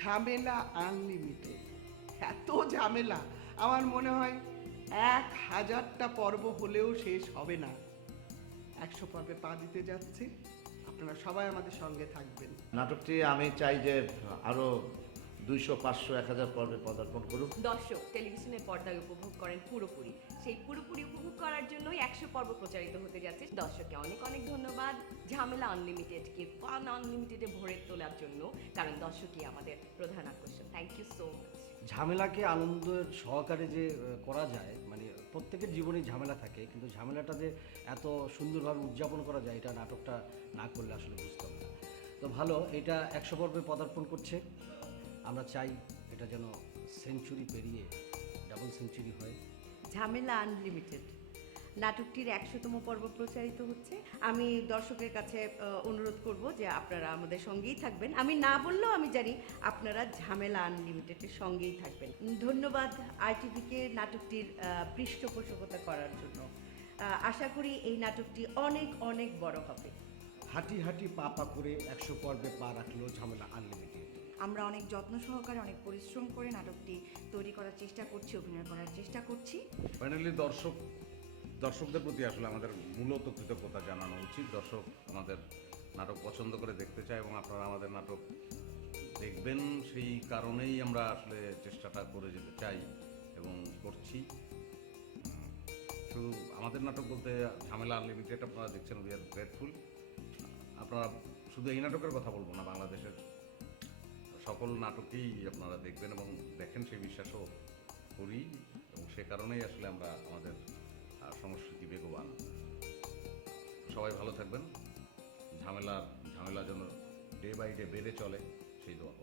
ঝামেলা আনলিমিটেড। এত ঝামেলা, আমার মনে হয় 1000টা পর্ব হলেও শেষ হবে না। 100 পর্বে পা দিতে যাচ্ছে, আপনারা সবাই আমাদের সঙ্গে থাকবেন। নাটকটি আমি চাই যে আরো 200, 500, 1000 পর্বে পদার্পণ করুক। দর্শক টেলিভিশনের পর্দায় উপভোগ করেন পুরোপুরি, সেই পুরোপুরি উপভোগ করার জন্যই 100 পর্ব প্রচারিত হতে যাচ্ছে। দর্শককে অনেক অনেক ধন্যবাদ ঝামেলা আনলিমিটেডকে ফান আনলিমিটেডে ভরে তোলার জন্য, কারণ দর্শকই আমাদের প্রধান আকর্ষণ। Thank you so much. ঝামেলাকে আনন্দের সহকারে যে করা যায়, মানে প্রত্যেকের জীবনেই ঝামেলা থাকে, কিন্তু ঝামেলাটা যে এত সুন্দরভাবে উদযাপন করা যায় এটা নাটকটা না করলে আসলে বুঝতাম না। তো ভালো, এটা 100 পর্বে পদার্পণ করছে। আমরা চাই এটা যেন সেঞ্চুরি পেরিয়ে ডাবল সেঞ্চুরি হয়। ঝামেলা আনলিমিটেড নাটকটির 100তম পর্ব প্রচারিত হচ্ছে। আমি দর্শকের কাছে অনুরোধ করব যে আপনারা আমাদের সঙ্গেই থাকবেন। আমি না বললেও আমি জানি আপনারা ঝামেলা আনলিমিটেডের সঙ্গেই থাকবেন। ধন্যবাদ আইটিভিকে নাটকটির পৃষ্ঠপোষকতা করার জন্য। আশা করি এই নাটকটি অনেক অনেক বড় হবে। হাঁটি হাঁটি পা পা করে 100 পর্বে পা রাখলো ঝামেলা আনলিমিটেড। আমরা অনেক যত্ন সহকারে, অনেক পরিশ্রম করে নাটকটি তৈরি করার চেষ্টা করছি, অভিনয় করার চেষ্টা করছি। ফাইনালি দর্শকদের প্রতি আসলে আমাদের মূলত কৃতজ্ঞতা জানানো উচিত। দর্শক আমাদের নাটক পছন্দ করে দেখতে চায় এবং আপনারা আমাদের নাটক দেখবেন, সেই কারণেই আমরা আসলে চেষ্টাটা করে যেতে চাই এবং করছি। শুধু আমাদের নাটক বলতে ঝামেলা আনলিমিটেড আপনারা দেখছেন, উই আর গ্রেটফুল। আপনারা শুধু এই নাটকের কথা বলবো না, বাংলাদেশের সকল নাটকেই আপনারা দেখবেন এবং দেখেন, সেই বিশ্বাসও করি এবং সে কারণেই আসলে আমরা আমাদের সংস্কৃতি বেগবান। সবাই ভালো থাকবেন, ঝামেলা যেন ডে বাই ডে বেড়ে চলে সেই দোয়া।